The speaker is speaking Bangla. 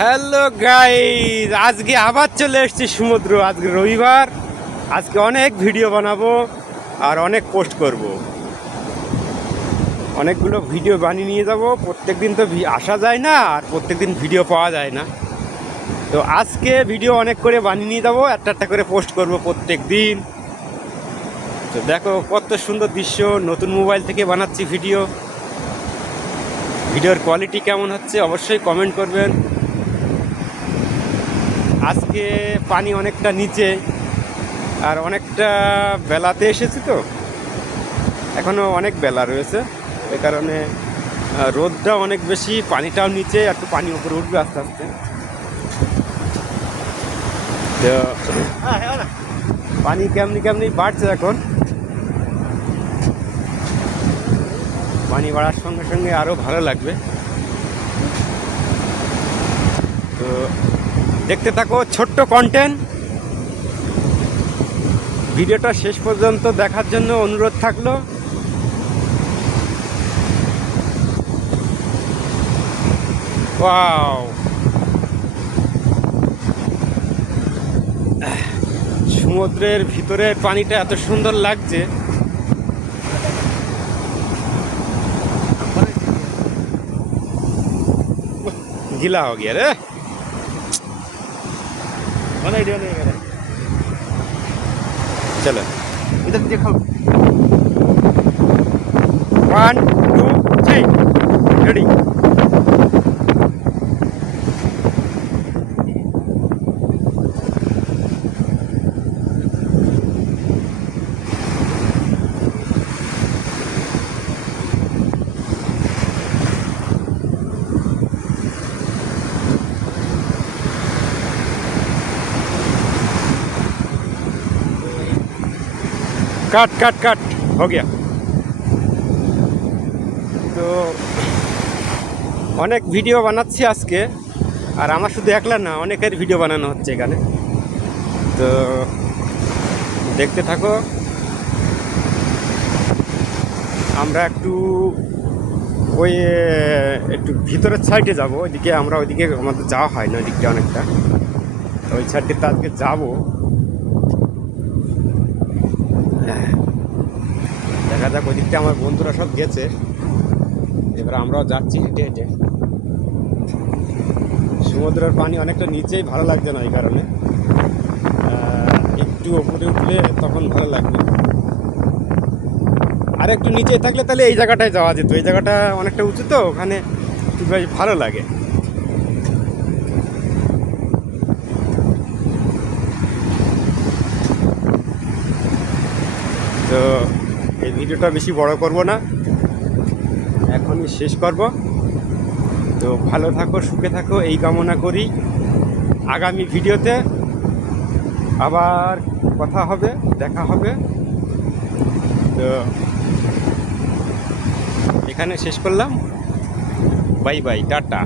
হ্যালো গাইস, আজকে আবার চলে এসেছি সমুদ্র। আজকে রবিবার, আজকে অনেক ভিডিও বানাবো আর অনেক পোস্ট করব। অনেকগুলো ভিডিও বানিয়ে নিয়ে যাব। প্রত্যেক দিন তো আসা যায় না আর প্রত্যেক দিন ভিডিও পাওয়া যায় না, তো আজকে ভিডিও অনেক করে বানিয়ে নিয়ে যাবো, একটা একটা করে পোস্ট করব প্রত্যেক দিন। তো দেখো কত সুন্দর দৃশ্য, নতুন মোবাইল থেকে বানাচ্ছি ভিডিও। ভিডিওর কোয়ালিটি কেমন হচ্ছে অবশ্যই কমেন্ট করবেন। আজকে পানি অনেকটা নিচে আর অনেকটা বেলাতে এসেছি, তো এখনও অনেক বেলা রয়েছে, এ কারণে রোদটা অনেক বেশি, পানিটাও নিচে, একটু পানি উপরে উঠবে আস্তে আস্তে। তো পানি কেমনি কেমনি বাড়ছে এখন। পানি বাড়ার সঙ্গে সঙ্গে আরও ভালো লাগবে। তো দেখতে থাকো ছোট্ট কন্টেন্ট। ভিডিওটা শেষ পর্যন্ত দেখার জন্য অনুরোধ থাকলো। ওয়াও, সমুদ্রের ভিতরের পানিটা এত সুন্দর লাগছে। গিলা हो गया रे। चलो इधर देखो, 1 2 3 रेडी। কাট কাট কাট हो गया। তো অনেক ভিডিও বানাচ্ছি আজকে, আর আমার শুধু একলা না, অনেকের ভিডিও বানানো হচ্ছে এখানে। তো দেখতে থাকো। আমরা একটু ওই একটু ভিতরের সাইডে যাব, ওইদিকে আমরা ওইদিকে আমাদের যাওয়া হয় না, ওইদিকটা অনেকটা, তো ওই সাইডটাতে আজকে যাবো। দেখা যাক, ওই দিকটা আমার বন্ধুরা সব গেছে, এবার আমরাও যাচ্ছি হেঁটে হেঁটে। সমুদ্রের পানি অনেকটা নিচেই, ভালো লাগছে না এই কারণে, একটু ওপরে উঠলে তখন ভালো লাগবে। আর একটু নিচে থাকলে তাহলে এই জায়গাটায় যাওয়া যেত, এই জায়গাটা অনেকটা উঁচু, তো ওখানে বেশ ভালো লাগে। তো এই ভিডিওটা বেশি বড় করব না, এখনই শেষ করব। তো ভালো থাকো, সুখে থাকো, এই কামনা করি। আগামী ভিডিওতে আবার কথা হবে, দেখা হবে। তো এখানে শেষ করলাম, বাই বাই, টাটা।